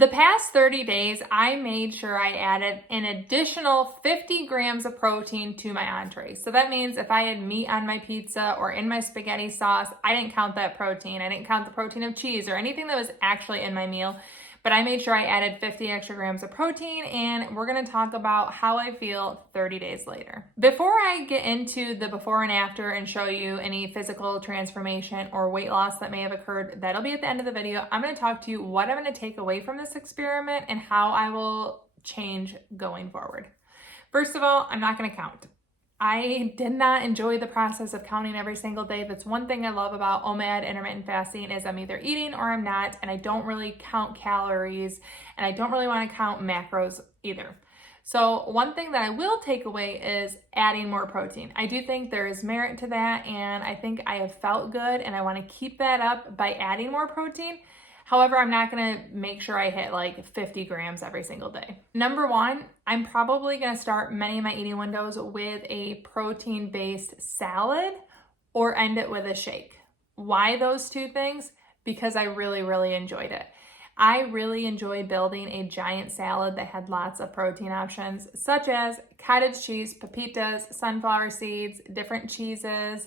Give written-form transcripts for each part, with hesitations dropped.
The past 30 days, I made sure I added an additional 50 grams of protein to my entree. So that means if I had meat on my pizza or in my spaghetti sauce, I didn't count that protein. I didn't count the protein of cheese or anything that was actually in my meal. But I made sure I added 50 extra grams of protein, and we're gonna talk about how I feel 30 days later. Before I get into the before and after and show you any physical transformation or weight loss that may have occurred, that'll be at the end of the video. I'm gonna talk to you what I'm gonna take away from this experiment and how I will change going forward. First of all, I'm not gonna count. I did not enjoy the process of counting every single day. That's one thing I love about OMAD intermittent fasting is I'm either eating or I'm not, and I don't really count calories, and I don't really want to count macros either. So one thing that I will take away is adding more protein. I do think there is merit to that, and I think I have felt good, and I want to keep that up by adding more protein. However, I'm not gonna make sure I hit like 50 grams every single day. Number one, I'm probably gonna start many of my eating windows with a protein-based salad or end it with a shake. Why those two things? Because I really enjoyed it. I really enjoyed building a giant salad that had lots of protein options, such as cottage cheese, pepitas, sunflower seeds, different cheeses,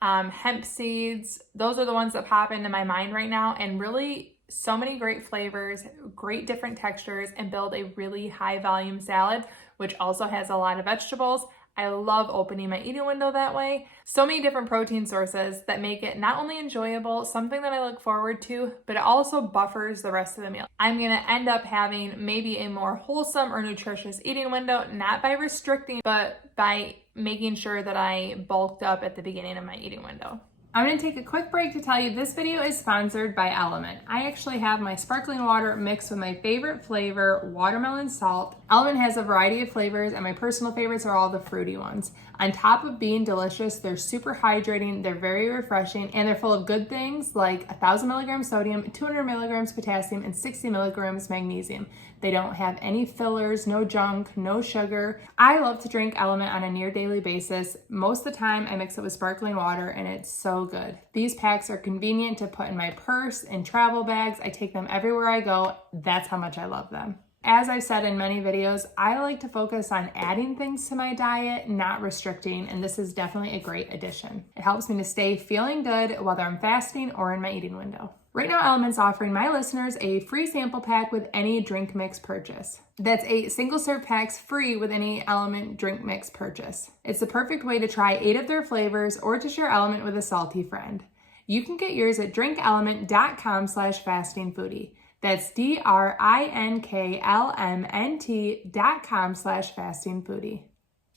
hemp seeds. Those are the ones that pop into my mind right now, and really so many great flavors, great different textures, and build a really high volume salad, which also has a lot of vegetables. I love opening my eating window that way. So many different protein sources that make it not only enjoyable, something that I look forward to, but it also buffers the rest of the meal. I'm gonna end up having maybe a more wholesome or nutritious eating window, not by restricting, but by making sure that I bulked up at the beginning of my eating window. I'm gonna take a quick break to tell you this video is sponsored by Element. I actually have my sparkling water mixed with my favorite flavor, watermelon salt. Element has a variety of flavors, and my personal favorites are all the fruity ones. On top of being delicious, they're super hydrating, they're very refreshing, and they're full of good things like 1,000 milligrams sodium, 200 milligrams potassium, and 60 milligrams magnesium. They don't have any fillers, no junk, no sugar. I love to drink Element on a near daily basis. Most of the time I mix it with sparkling water, and it's so good. These packs are convenient to put in my purse, in travel bags. I take them everywhere I go. That's how much I love them. As I've said in many videos, I like to focus on adding things to my diet, not restricting, and this is definitely a great addition. It helps me to stay feeling good whether I'm fasting or in my eating window. Right now, Element's offering my listeners a free sample pack with any drink mix purchase. That's 8 single-serve packs free with any Element drink mix purchase. It's the perfect way to try 8 of their flavors or to share Element with a salty friend. You can get yours at drinkelement.com/fastingfoodie. That's DRINKLMNT.com/fastingfoodie.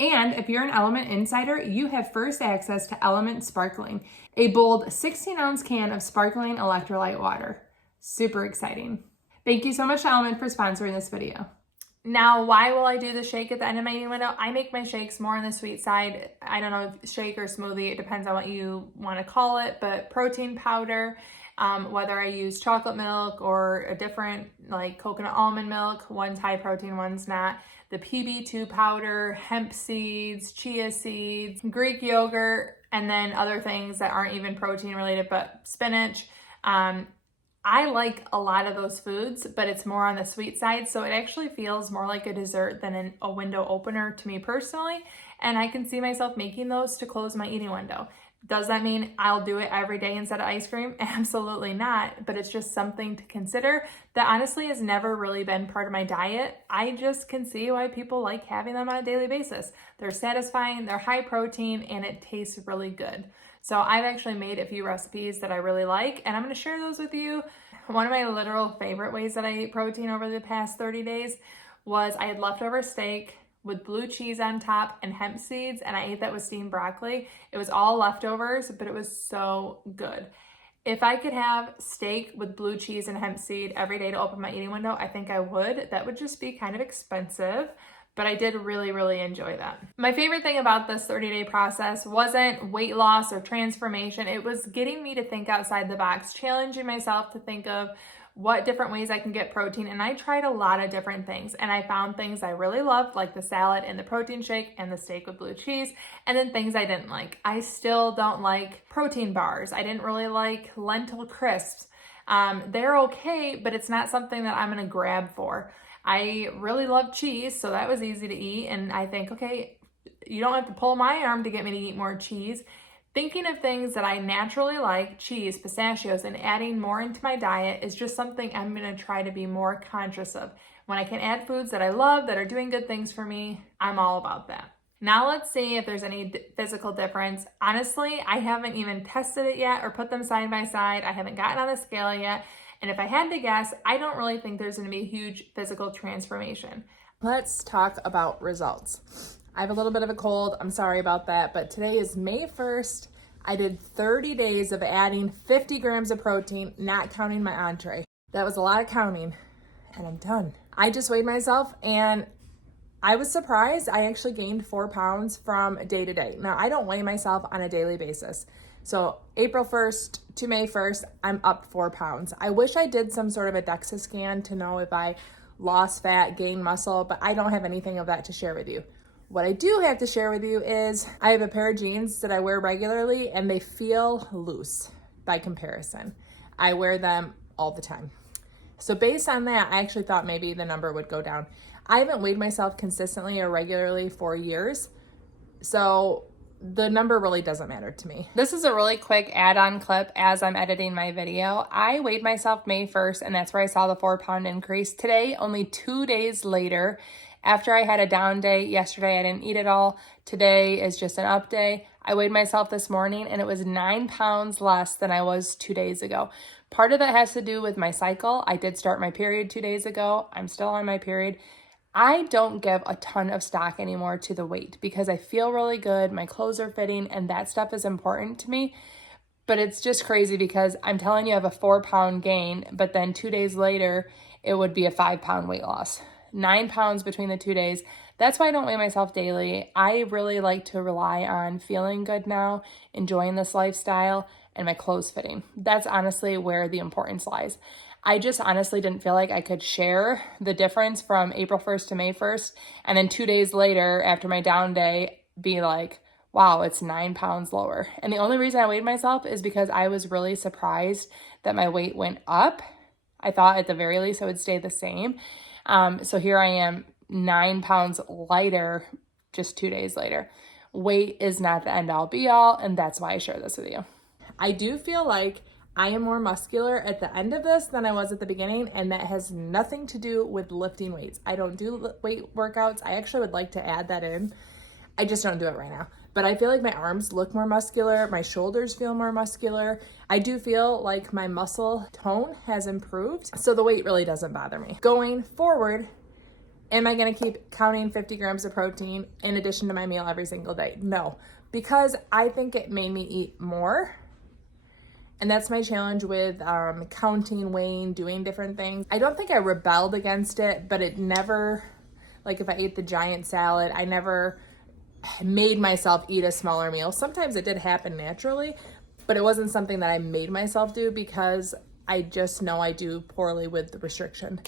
And if you're an Element Insider, you have first access to Element Sparkling, a bold 16-ounce can of sparkling electrolyte water. Super exciting. Thank you so much to Element for sponsoring this video. Now, why will I do the shake at the end of my eating window? I make my shakes more on the sweet side. I don't know, shake or smoothie, it depends on what you want to call it, but protein powder, whether I use chocolate milk or a different like coconut almond milk, one's high protein, one's not. The PB2 powder, hemp seeds, chia seeds, Greek yogurt, and then other things that aren't even protein related, but spinach. I like a lot of those foods, but it's more on the sweet side, so it actually feels more like a dessert than a window opener to me personally, and I can see myself making those to close my eating window. Does that mean I'll do it every day instead of ice cream? Absolutely not, but it's just something to consider that honestly has never really been part of my diet. I just can see why people like having them on a daily basis. They're satisfying, they're high protein, and it tastes really good. So I've actually made a few recipes that I really like, and I'm gonna share those with you. One of my literal favorite ways that I ate protein over the past 30 days was I had leftover steak with blue cheese on top and hemp seeds, and I ate that with steamed broccoli. It was all leftovers, but it was so good. If I could have steak with blue cheese and hemp seed every day to open my eating window, I think I would. That would just be kind of expensive, but I did really enjoy that. My favorite thing about this 30-day process wasn't weight loss or transformation. It was getting me to think outside the box, challenging myself to think of what different ways I can get protein. And I tried a lot of different things, and I found things I really loved, like the salad and the protein shake and the steak with blue cheese, and then things I didn't like. I still don't like protein bars. I didn't really like lentil crisps. They're okay, but it's not something that I'm gonna grab for. I really love cheese, so that was easy to eat. And I think, okay, you don't have to pull my arm to get me to eat more cheese. Thinking of things that I naturally like, cheese, pistachios, and adding more into my diet is just something I'm gonna try to be more conscious of. When I can add foods that I love, that are doing good things for me, I'm all about that. Now let's see if there's any physical difference. Honestly, I haven't even tested it yet or put them side by side. I haven't gotten on a scale yet. And if I had to guess, I don't really think there's gonna be a huge physical transformation. Let's talk about results. I have a little bit of a cold. I'm sorry about that, but today is May 1st. I did 30 days of adding 50 grams of protein, not counting my entree. That was a lot of counting, and I'm done. I just weighed myself and I was surprised. I actually gained 4 pounds from day to day. Now, I don't weigh myself on a daily basis. So April 1st to May 1st, I'm up 4 pounds. I wish I did some sort of a DEXA scan to know if I lost fat, gained muscle, but I don't have anything of that to share with you. What I do have to share with you is I have a pair of jeans that I wear regularly and they feel loose by comparison. I wear them all the time. So based on that, I actually thought maybe the number would go down. I haven't weighed myself consistently or regularly for years, so the number really doesn't matter to me. This is a really quick add-on clip as I'm editing my video. I weighed myself May 1st, and that's where I saw the 4-pound increase. Today, only 2 days later, after I had a down day, yesterday I didn't eat at all. Today is just an up day. I weighed myself this morning and it was 9 pounds less than I was 2 days ago. Part of that has to do with my cycle. I did start my period 2 days ago. I'm still on my period. I don't give a ton of stock anymore to the weight because I feel really good. My clothes are fitting and that stuff is important to me. But it's just crazy because I'm telling you I have a 4-pound gain, but then 2 days later, it would be a 5-pound weight loss. 9 pounds between the 2 days. That's why I don't weigh myself daily. I really like to rely on feeling good now, enjoying this lifestyle, and my clothes fitting. That's honestly where the importance lies. I just honestly didn't feel like I could share the difference from April 1st to May 1st, and then 2 days later, after my down day, be like, wow, it's 9 pounds lower. And the only reason I weighed myself is because I was really surprised that my weight went up. I thought at the very least it would stay the same. So here I am 9 pounds lighter just 2 days later. Weight is not the end all be all, and that's why I share this with you. I do feel like I am more muscular at the end of this than I was at the beginning, and that has nothing to do with lifting weights. I don't do weight workouts. I actually would like to add that in. I just don't do it right now. But I feel like my arms look more muscular. My shoulders feel more muscular. I do feel like my muscle tone has improved. So the weight really doesn't bother me. Going forward, am I going to keep counting 50 grams of protein in addition to my meal every single day? No, because I think it made me eat more. And that's my challenge with counting, weighing, doing different things. I don't think I rebelled against it, but it never, like if I ate the giant salad, I never made myself eat a smaller meal. Sometimes it did happen naturally, but it wasn't something that I made myself do because I just know I do poorly with the restriction.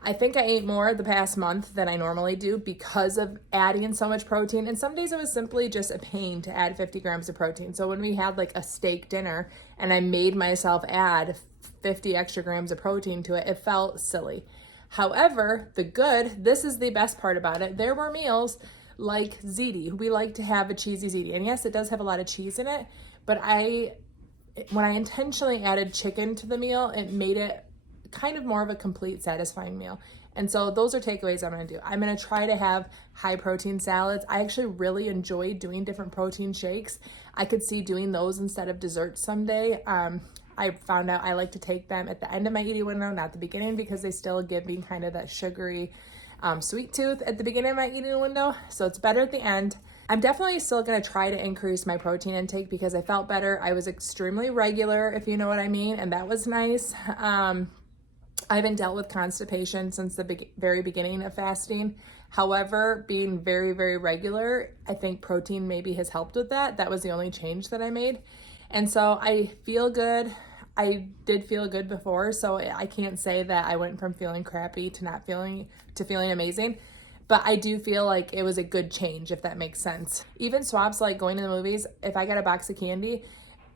I think I ate more the past month than I normally do because of adding so much protein. And some days it was simply just a pain to add 50 grams of protein. So when we had like a steak dinner and I made myself add 50 extra grams of protein to it, it felt silly. However, this is the best part about it. There were meals like ziti. We like to have a cheesy ziti. And yes, it does have a lot of cheese in it, but when I intentionally added chicken to the meal, it made it kind of more of a complete, satisfying meal. And so those are takeaways I'm going to do. I'm going to try to have high protein salads. I actually really enjoy doing different protein shakes. I could see doing those instead of desserts someday. I found out I like to take them at the end of my eating window, not the beginning, because they still give me kind of that sugary sweet tooth at the beginning of my eating window. So it's better at the end. I'm definitely still going to try to increase my protein intake because I felt better. I was extremely regular, if you know what I mean, and that was nice. I haven't dealt with constipation since the very beginning of fasting. However, being very, very regular, I think protein maybe has helped with that. That was the only change that I made. And so I feel good. I did feel good before, so I can't say that I went from feeling crappy to feeling amazing. But I do feel like it was a good change, if that makes sense. Even swaps like going to the movies, if I got a box of candy,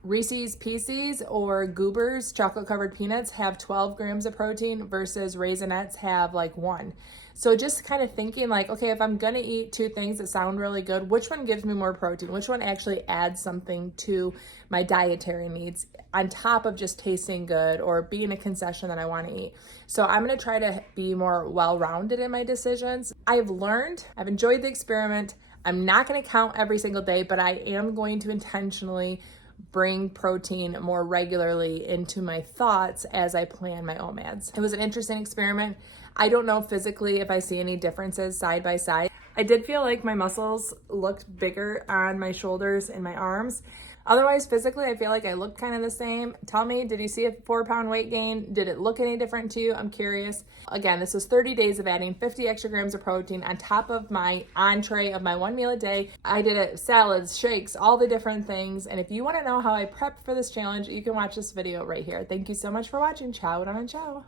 Reese's Pieces or Goobers chocolate covered peanuts have 12 grams of protein versus Raisinets have like 1. So just kind of thinking like, okay, if I'm gonna eat two things that sound really good, which one gives me more protein? Which one actually adds something to my dietary needs on top of just tasting good or being a concession that I want to eat? So I'm gonna try to be more well-rounded in my decisions. I've enjoyed the experiment. I'm not gonna count every single day, but I am going to intentionally bring protein more regularly into my thoughts as I plan my OMADs. It was an interesting experiment. I don't know physically if I see any differences side by side. I did feel like my muscles looked bigger on my shoulders and my arms. Otherwise, physically, I feel like I looked kind of the same. Tell me, did you see a 4-pound weight gain? Did it look any different to you? I'm curious. Again, this was 30 days of adding 50 extra grams of protein on top of my entree of my one meal a day. I did it, salads, shakes, all the different things. And if you want to know how I prepped for this challenge, you can watch this video right here. Thank you so much for watching. Ciao and ciao.